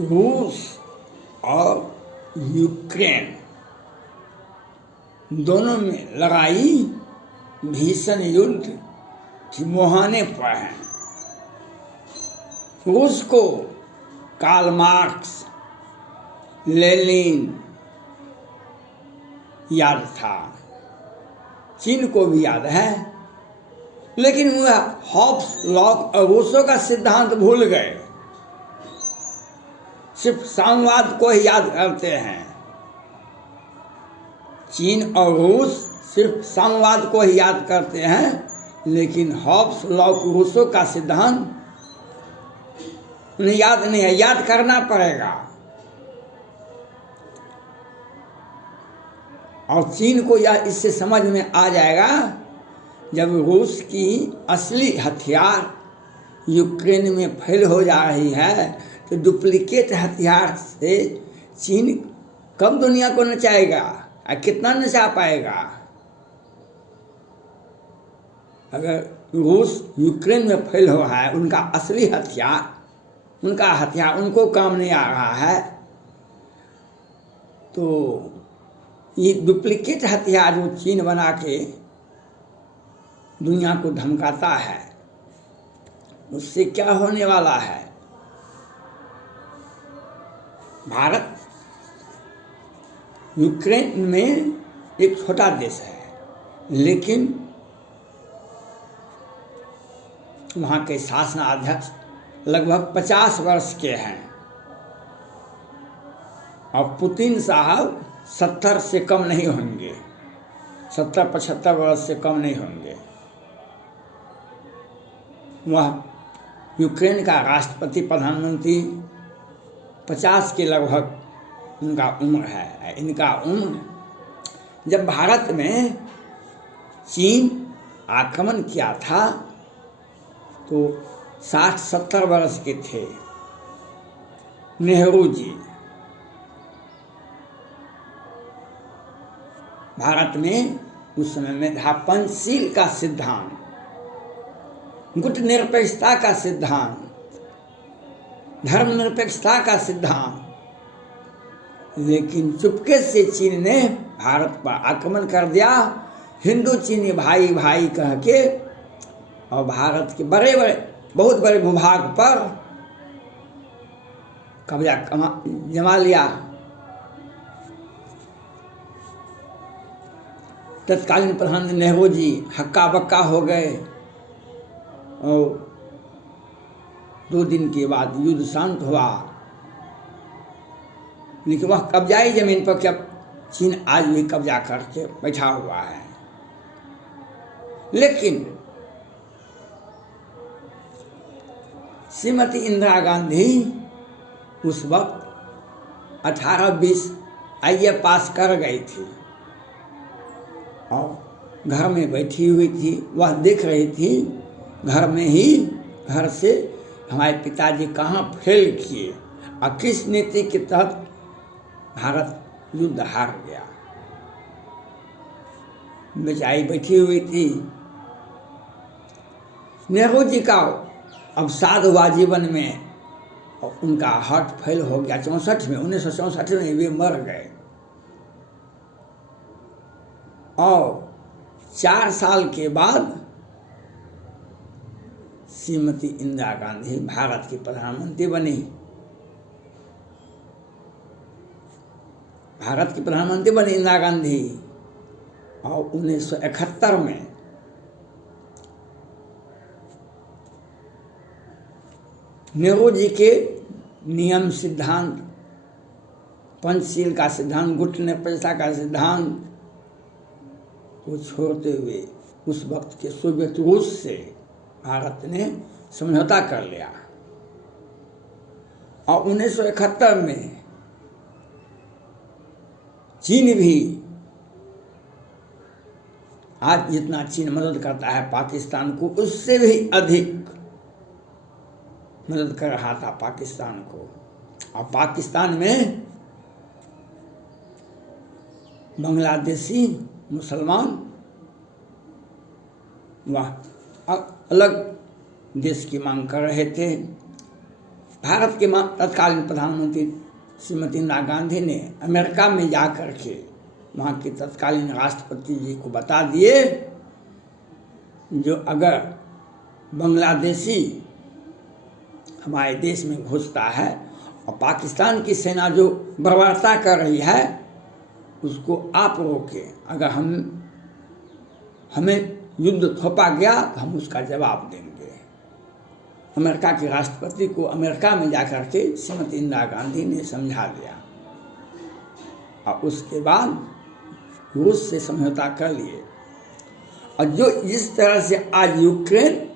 रूस और यूक्रेन दोनों में लड़ाई भीषण युद्ध की मुहाने पर है। रूस को कार्ल मार्क्स, लेनिन याद था, चीन को भी याद है, लेकिन वह हॉब्स, लॉक और रूसो का सिद्धांत भूल गए। सिर्फ साम्यवाद को ही याद करते हैं। चीन और रूस सिर्फ साम्यवाद को ही याद करते हैं, लेकिन हॉब्स, लॉक, रूसो का सिद्धांत उन्हें याद नहीं है। याद करना पड़ेगा। और चीन को यह इससे समझ में आ जाएगा जब रूस की असली हथियार यूक्रेन में फेल हो जा रही है, तो डुप्लीकेट हथियार से चीन कब दुनिया को नचाएगा और कितना नचा पाएगा। अगर रूस यूक्रेन में फेल हो रहा है, उनका असली हथियार, उनका हथियार उनको काम नहीं आ रहा है, तो ये डुप्लीकेट हथियार जो चीन बना के दुनिया को धमकाता है, उससे क्या होने वाला है। भारत यूक्रेन में एक छोटा देश है, लेकिन वहाँ के शासनाध्यक्ष लगभग 50 वर्ष के हैं और पुतिन साहब 70 से कम नहीं होंगे, 70-75 वर्ष से कम नहीं होंगे। वह यूक्रेन का राष्ट्रपति, प्रधानमंत्री 50 के लगभग उनका उम्र है। इनका उम्र, जब भारत में चीन आक्रमण किया था तो 60-70 वर्ष के थे। नेहरू जी भारत में उस समय में था पंचशील का सिद्धांत, गुट निरपेक्षता का सिद्धांत, धर्मनिरपेक्षता का सिद्धांत, लेकिन चुपके से चीन ने भारत पर आक्रमण कर दिया, हिंदू चीनी भाई भाई कह के, और भारत के बड़े बड़े बहुत बड़े भूभाग पर कब्जा जमा लिया। तत्कालीन प्रधानमंत्री नेहरू जी हक्का बक्का हो गए और 2 दिन के बाद युद्ध शांत हुआ। लेकिन वह कब्जाई जमीन पर क्या चीन आज भी कब्जा करके बैठा हुआ है। लेकिन श्रीमती इंदिरा गांधी उस वक्त 18-20 आईए पास कर गई थी और घर में बैठी हुई थी। वह देख रही थी घर में ही, घर से हमारे पिताजी कहाँ फेल किए और किस नीति के तहत भारत युद्ध हार गया। बेचारी बैठी हुई थी। नेहरू जी का अवसाद हुआ जीवन में और उनका हार्ट फेल हो गया 64 में, 1964 में वे मर गए। और 4 साल के बाद श्रीमती इंदिरा गांधी भारत की प्रधानमंत्री बनी। भारत की प्रधानमंत्री बनी इंदिरा गांधी और 1971 में नेहरू जी के नियम, सिद्धांत, पंचशील का सिद्धांत, गुट निरपेक्षता का सिद्धांत को छोड़ते हुए उस वक्त के सोवियत रूस से भारत ने समझौता कर लिया और 1971 में चीन भी, आज जितना चीन मदद करता है पाकिस्तान को, उससे भी अधिक मदद कर रहा था पाकिस्तान को। और पाकिस्तान में बांग्लादेशी मुसलमान वह अलग देश की मांग कर रहे थे। भारत के तत्कालीन प्रधानमंत्री श्रीमती इंदिरा गांधी ने अमेरिका में जा कर के वहाँ के तत्कालीन राष्ट्रपति जी को बता दिए, जो अगर बांग्लादेशी हमारे देश में घुसता है और पाकिस्तान की सेना जो बर्बरता कर रही है उसको आप रोके। अगर हमें युद्ध थोपा गया तो हम उसका जवाब देंगे। अमेरिका के राष्ट्रपति को अमेरिका में जाकर के श्रीमती इंदिरा गांधी ने समझा दिया और उसके बाद रूस से समझौता कर लिए। और जो इस तरह से आज यूक्रेन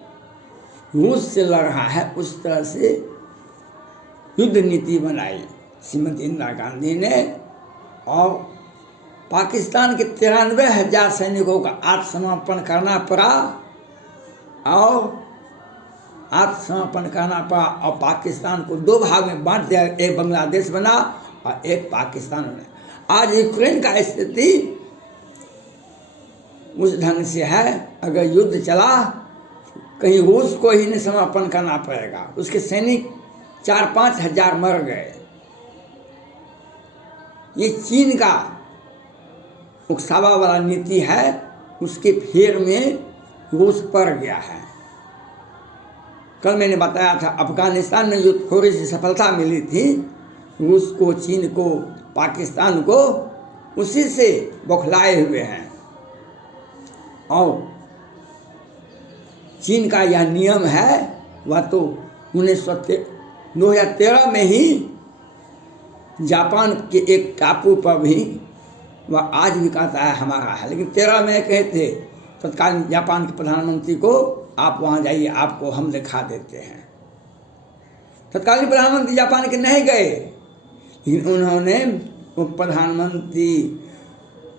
रूस से लड़ रहा है उस तरह से युद्ध नीति बनाई श्रीमती इंदिरा गांधी ने और पाकिस्तान के 93,000 सैनिकों का आत्मसमर्पण करना पड़ा और पाकिस्तान को 2 भाग में बांट दिया। एक बांग्लादेश बना और एक पाकिस्तान बना। आज यूक्रेन का स्थिति उस ढंग से है, अगर युद्ध चला कहीं रूस को ही नहीं समर्पण करना पड़ेगा। उसके सैनिक 4-5 हजार मर गए। ये चीन का उकसावा वाला नीति है, उसके फेर में रूस पड़ गया है। कल मैंने बताया था अफगानिस्तान में जो थोड़ी सी सफलता मिली थी रूस को, चीन को, पाकिस्तान को, उसी से बौखलाए हुए हैं। और चीन का यह नियम है, वह तो 2013 में ही जापान के एक टापू पर भी वह आज भी कहता है हमारा है, लेकिन 13 में कहे थे तत्कालीन जापान के प्रधानमंत्री को, आप वहाँ जाइए, आपको हम दिखा देते हैं। तत्कालीन प्रधानमंत्री जापान के नहीं गए, लेकिन उन्होंने वो प्रधानमंत्री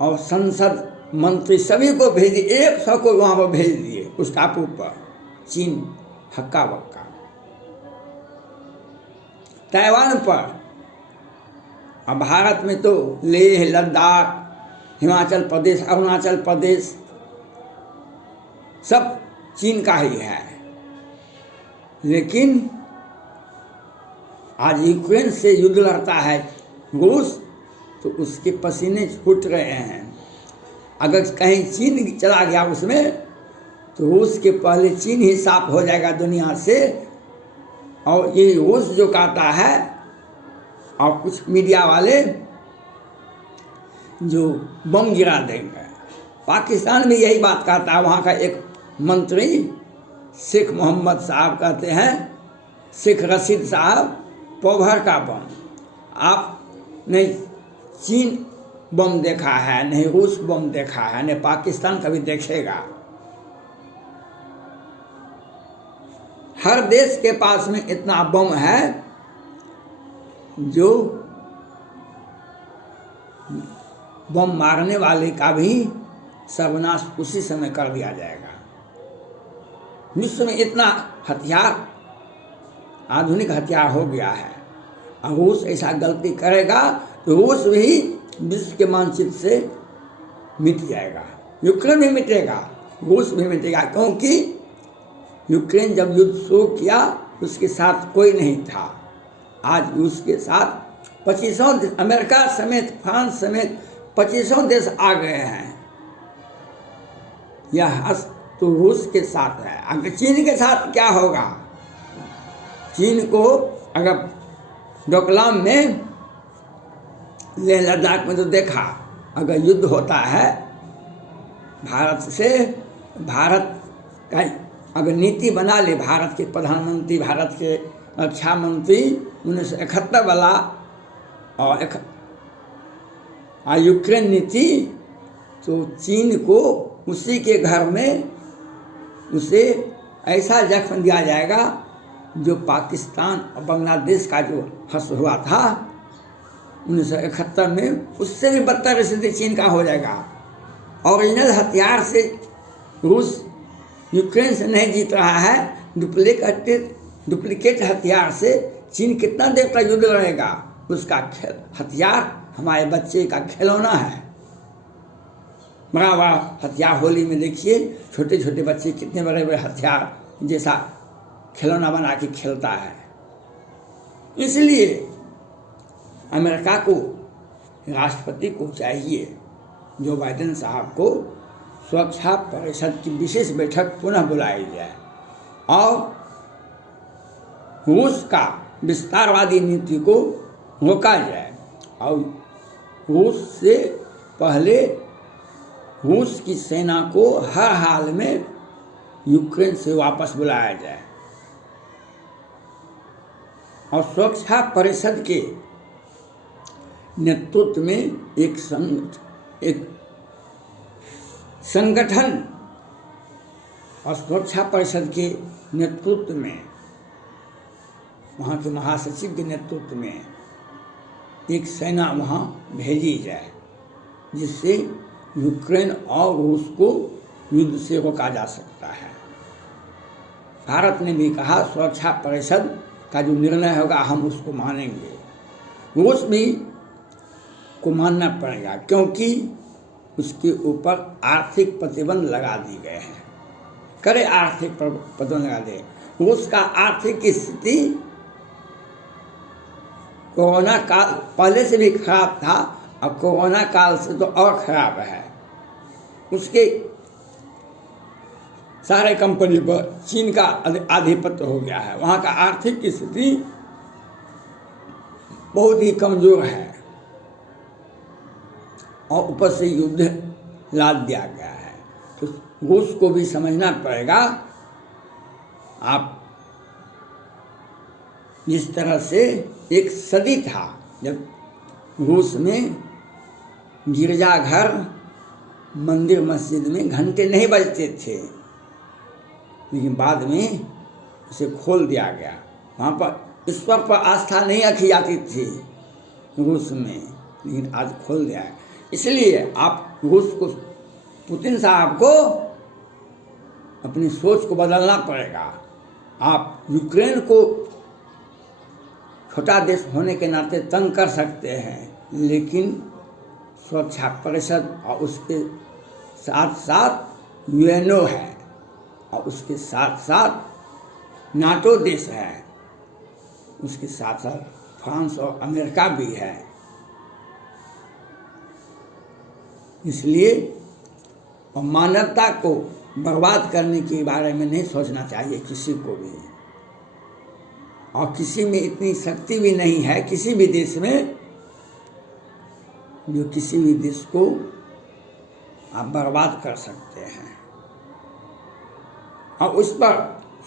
और संसद मंत्री सभी को भेज दिए, 100 को वहाँ पर भेज दिए उस टापू पर। चीन हक्का बक्का। ताइवान पर, अब भारत में तो लेह, लद्दाख, हिमाचल प्रदेश, अरुणाचल प्रदेश सब चीन का ही है। लेकिन आज यूक्रेन से युद्ध लड़ता है रूस, तो उसके पसीने छूट रहे हैं। अगर कहीं चीन चला गया उसमें, तो रूस के पहले चीन ही साफ हो जाएगा दुनिया से। और ये रूस जो कहता है, और कुछ मीडिया वाले जो बम गिरा देंगे, पाकिस्तान में यही बात कहता है। वहाँ का एक मंत्री शेख मोहम्मद साहब कहते हैं, शेख रशीद साहब, पोभर का बम। आपने चीन बम देखा है, नहीं रूस बम देखा है, नहीं पाकिस्तान कभी देखेगा। हर देश के पास में इतना बम है जो बम मारने वाले का भी सर्वनाश उसी समय कर दिया जाएगा। विश्व में इतना हथियार, आधुनिक हथियार हो गया है। और रूस ऐसा गलती करेगा तो रूस भी विश्व के मानचित्र से मिट जाएगा। यूक्रेन भी मिटेगा, रूस भी मिटेगा, क्योंकि यूक्रेन जब युद्ध शुरू किया उसके साथ कोई नहीं था। आज उसके साथ 25 अमेरिका समेत, फ्रांस समेत 25 देश आ गए हैं। यह तो रूस के साथ है। अगर चीन के साथ क्या होगा? चीन को अगर डोकलाम में, लेह लद्दाख में तो देखा, अगर युद्ध होता है भारत से, भारत का अगर नीति बना ले, भारत के प्रधानमंत्री, भारत के रक्षा मंत्री 1971 वाला और यूक्रेन नीति, तो चीन को उसी के घर में उसे ऐसा जख्म दिया जाएगा जो पाकिस्तान और बांग्लादेश का जो हश्र हुआ था 1971 में, उससे भी बदतर स्थिति चीन का हो जाएगा। ओरिजिनल हथियार से रूस यूक्रेन से नहीं जीत रहा है, डुप्लीकेट हथियार से चीन कितना देर तक युद्ध लड़ेगा? उसका हथियार हमारे बच्चे का खिलौना है। बड़ा बड़ा हथियार होली में देखिए, छोटे छोटे बच्चे कितने बड़े बड़े हथियार जैसा खिलौना बना के खेलता है। इसलिए अमेरिका को राष्ट्रपति को चाहिए, जो बाइडेन साहब को सुरक्षा परिषद की विशेष बैठक पुनः बुलाई जाए और रूस का विस्तारवादी नीति को रोका जाए और रूस से पहले रूस की सेना को हर हाल में यूक्रेन से वापस बुलाया जाए और सुरक्षा परिषद के नेतृत्व में एक संगठन और सुरक्षा परिषद के नेतृत्व में, वहाँ के महासचिव के नेतृत्व में एक सेना वहाँ भेजी जाए, जिससे यूक्रेन और रूस को युद्ध से रोका जा सकता है। भारत ने भी कहा सुरक्षा परिषद का जो निर्णय होगा हम उसको मानेंगे। रूस भी को मानना पड़ेगा, क्योंकि उसके ऊपर आर्थिक प्रतिबंध लगा दिए गए हैं, कड़े आर्थिक प्रतिबंध लगा दिए। रूस का आर्थिक स्थिति कोरोना काल पहले से भी खराब था, अब कोरोना काल से तो और खराब है। उसके सारे कंपनी पर चीन का आधिपत्य हो गया है। वहाँ का आर्थिक स्थिति बहुत ही कमजोर है और ऊपर से युद्ध लाद दिया गया है। तो रूस को भी समझना पड़ेगा, आप जिस तरह से एक सदी था जब रूस में गिरजाघर मंदिर मस्जिद में घंटे नहीं बजते थे, लेकिन बाद में उसे खोल दिया गया। वहाँ पर ईश्वर पर आस्था नहीं रखी जाती थी रूस में, लेकिन आज खोल दिया है। इसलिए आप रूस को, पुतिन साहब को अपनी सोच को बदलना पड़ेगा। आप यूक्रेन को छोटा देश होने के नाते तंग कर सकते हैं, लेकिन सुरक्षा परिषद और उसके साथ साथ यूएनओ है और उसके साथ साथ नाटो देश है, उसके साथ साथ फ्रांस और अमेरिका भी है। इसलिए मानवता को बर्बाद करने के बारे में नहीं सोचना चाहिए किसी को भी, और किसी में इतनी शक्ति भी नहीं है किसी भी देश में जो किसी भी देश को आप बर्बाद कर सकते हैं। और उस पर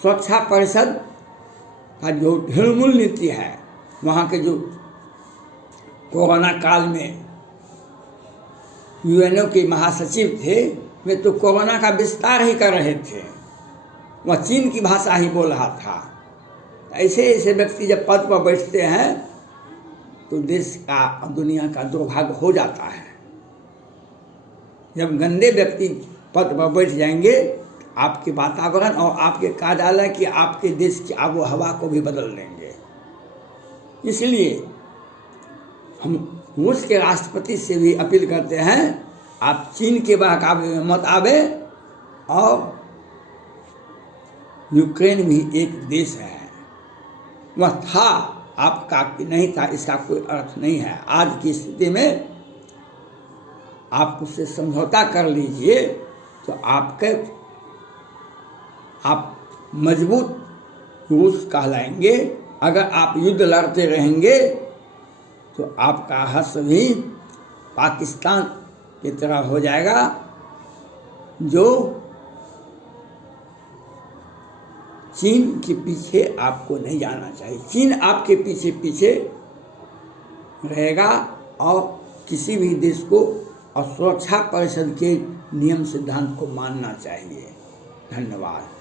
सुरक्षा परिषद का जो ढिलमुल नीति है, वहाँ के जो कोरोना काल में यूएनओ के महासचिव थे, वे तो कोरोना का विस्तार ही कर रहे थे, वह चीन की भाषा ही बोल रहा था। ऐसे ऐसे व्यक्ति जब पद पर बैठते हैं तो देश का और दुनिया का दुर्भाग्य हो जाता है। जब गंदे व्यक्ति पद पर बैठ जाएंगे, आपके वातावरण और आपके कार्यालय की, आपके देश की आबो हवा को भी बदल देंगे। इसलिए हम रूस के राष्ट्रपति से भी अपील करते हैं, आप चीन के बहकावे में मत आवे, और यूक्रेन भी एक देश है, वह था आपका कि नहीं था इसका कोई अर्थ नहीं है। आज की स्थिति में आप उससे समझौता कर लीजिए तो आप मजबूत रूस कहलाएंगे। अगर आप युद्ध लड़ते रहेंगे तो आपका हश्र भी पाकिस्तान की तरह हो जाएगा, जो चीन के पीछे आपको नहीं जाना चाहिए। चीन आपके पीछे पीछे रहेगा और किसी भी देश को और सुरक्षा परिषद के नियम सिद्धांत को मानना चाहिए। धन्यवाद।